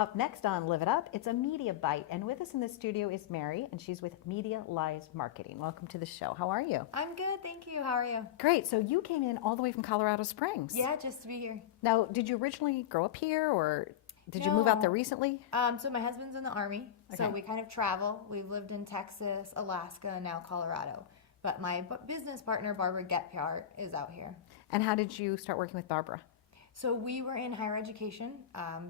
Up next on Live It Up, it's a media bite. And with us in the studio is Mary, and she's with Medialyze Marketing. Welcome to the show. How are you? I'm good, thank you. How are you? Great. So you came in all the way from Colorado Springs. Yeah, just to be here. Now, did you originally grow up here, or did you move out there recently? So my husband's in the Army, so we kind of travel. We've lived in Texas, Alaska, and now Colorado. But my business partner, Barbara Getpart, is out here. And how did you start working with Barbara? So we were in higher education.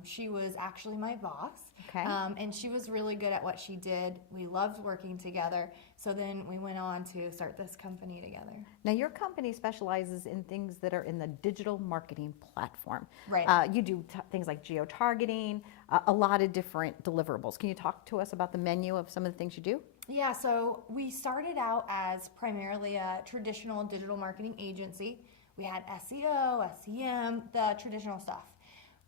She was actually my boss. Okay. And she was really good at what she did. We loved working together. So then we went on to start this company together. Now, your company specializes in things that are in the digital marketing platform. Right. You do things like geo-targeting, a lot of different deliverables. Can you talk to us about the menu of some of the things you do? Yeah, so we started out as primarily a traditional digital marketing agency. We had SEO, SEM, the traditional stuff.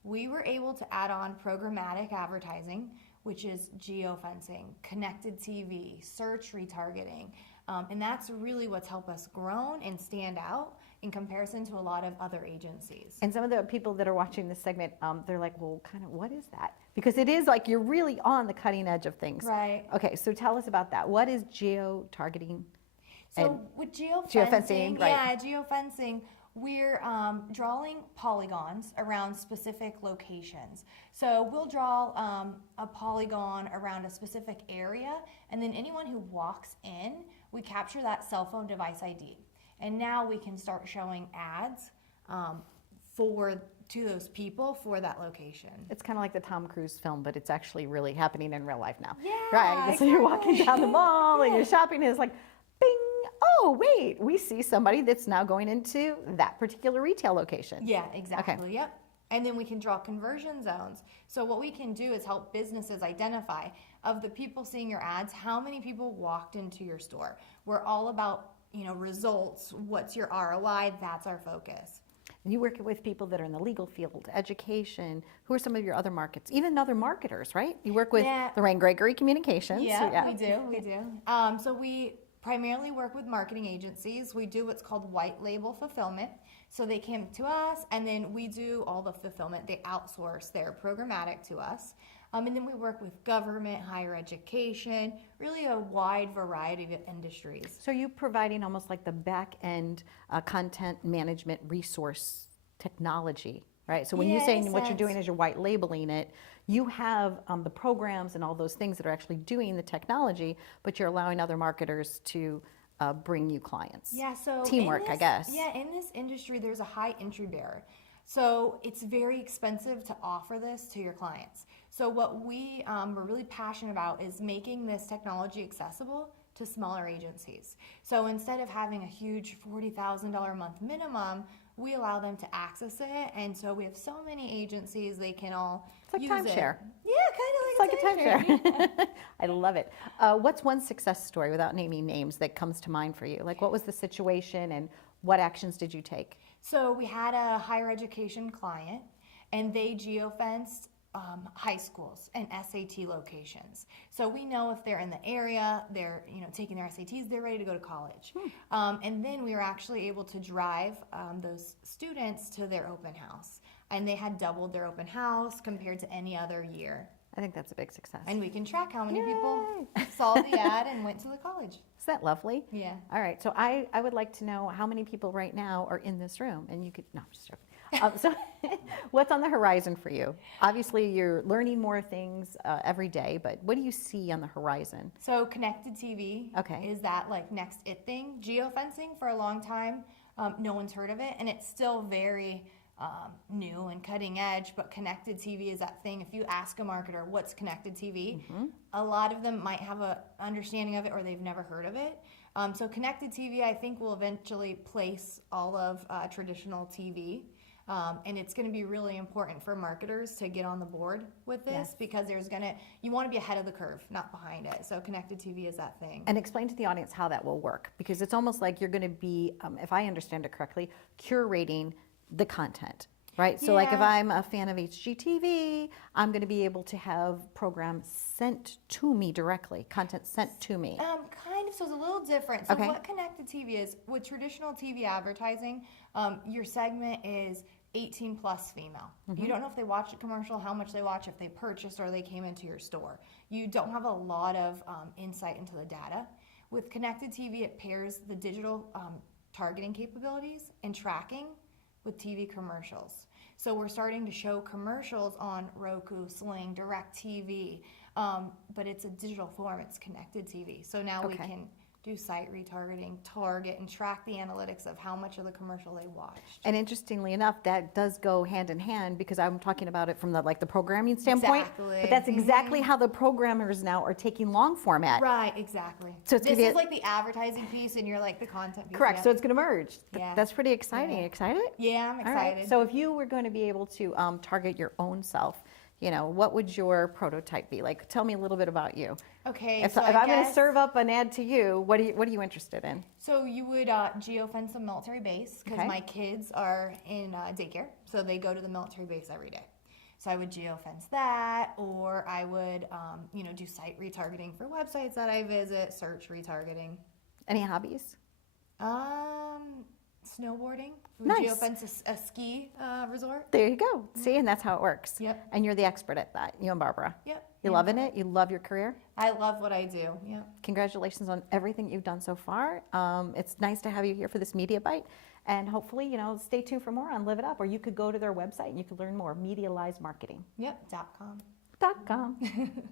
We were able to add on programmatic advertising, which is geofencing, connected TV, search retargeting, and that's really what's helped us grow and stand out in comparison to a lot of other agencies. And some of the people that are watching this segment, they're like, well, kind of, what is that? Because it is like you're really on the cutting edge of things. Right. Okay, so tell us about that. What is geo-targeting? So with geofencing, right. Yeah, geofencing, we're drawing polygons around specific locations. So we'll draw a polygon around a specific area, and then anyone who walks in, we capture that cell phone device ID. And now we can start showing ads to those people for that location. It's kind of like the Tom Cruise film, but it's actually really happening in real life now. Yeah, right. exactly. So you're walking down the mall and you're shopping, and it's like, bing, oh, wait, we see somebody that's now going into that particular retail location. Yeah, exactly. Okay. Yep. And then we can draw conversion zones. So what we can do is help businesses identify, of the people seeing your ads, how many people walked into your store. We're all about, results. What's your ROI? That's our focus. And you work with people that are in the legal field, education. Who are some of your other markets? Even other marketers, right? You work with Lorraine Gregory Communications. Yeah, we do. So we primarily work with marketing agencies. We do what's called white label fulfillment. So they come to us, and then we do all the fulfillment. They outsource their programmatic to us. And then we work with government, higher education, really a wide variety of industries. So you're providing almost like the back end content management resource technology, right? So when you're saying what you're doing is you're white labeling it, you have the programs and all those things that are actually doing the technology, but you're allowing other marketers to bring you clients. Yeah, so teamwork, I guess. Yeah, in this industry, there's a high entry barrier. So it's very expensive to offer this to your clients. So what we are really passionate about is making this technology accessible to smaller agencies. So instead of having a huge $40,000 a month minimum, we allow them to access it. And so we have so many agencies, they can all use it. It's like timeshare. Yeah, kind of like a timeshare. I love it. What's one success story, without naming names, that comes to mind for you? Like, what was the situation and what actions did you take? So we had a higher education client, and they geofenced high schools and SAT locations. So we know if they're in the area, they're taking their SATs, they're ready to go to college. And then we were actually able to drive those students to their open house, and they had doubled their open house compared to any other year. I think that's a big success. And we can track how many people saw the ad and went to the college. Is that lovely? Yeah. All right. So I would like to know how many people right now are in this room, and you could, no, I'm just joking. So what's on the horizon for you? Obviously, you're learning more things every day, but what do you see on the horizon? So connected TV is that like next it thing. Geofencing for a long time, no one's heard of it, and it's still very new and cutting edge, but connected TV is that thing. If you ask a marketer what's connected TV, a lot of them might have an understanding of it or they've never heard of it. So connected TV, I think, will eventually place all of traditional TV. And it's going to be really important for marketers to get on the board with this because you want to be ahead of the curve, not behind it. So connected TV is that thing. And explain to the audience how that will work, because it's almost like you're going to be, if I understand it correctly, curating the content, right? So like if I'm a fan of HGTV, I'm going to be able to have programs sent to me directly, content sent to me. Kind of, so it's a little different. So what connected TV is, with traditional TV advertising, your segment is 18 plus female. You don't know if they watched a commercial, how much they watch, if they purchased or they came into your store. You don't have a lot of insight into the data. With connected TV, it pairs the digital targeting capabilities and tracking with TV commercials. So we're starting to show commercials on Roku, Sling, DirecTV, but it's a digital form, it's connected TV. So now we can do site retargeting, target, and track the analytics of how much of the commercial they watched. And interestingly enough, that does go hand in hand, because I'm talking about it from the programming standpoint. Exactly. But that's exactly how the programmers now are taking long format. Right, exactly. So it's this is like the advertising piece, and you're like the content piece. Correct. So it's going to merge. Yeah. That's pretty exciting. Yeah. Excited? Yeah, I'm All right. excited. So if you were going to be able to target your own self, what would your prototype be? Like, tell me a little bit about you. Okay. If so I'm going to serve up an ad to you, what are you interested in? So you would geofence a military base, because my kids are in daycare, so they go to the military base every day. So I would geofence that, or I would, do site retargeting for websites that I visit, search retargeting. Any hobbies? Snowboarding. We Nice. geofence a ski resort. There you go. See, and that's how it works. Yep. And you're the expert at that, you and Barbara. Yep. You loving it? You love your career? I love what I do. Yep. Congratulations on everything you've done so far. It's nice to have you here for this Media Bite. And hopefully, stay tuned for more on Live It Up, or you could go to their website and you could learn more, Medialyze Marketing. Yep. .com. .com.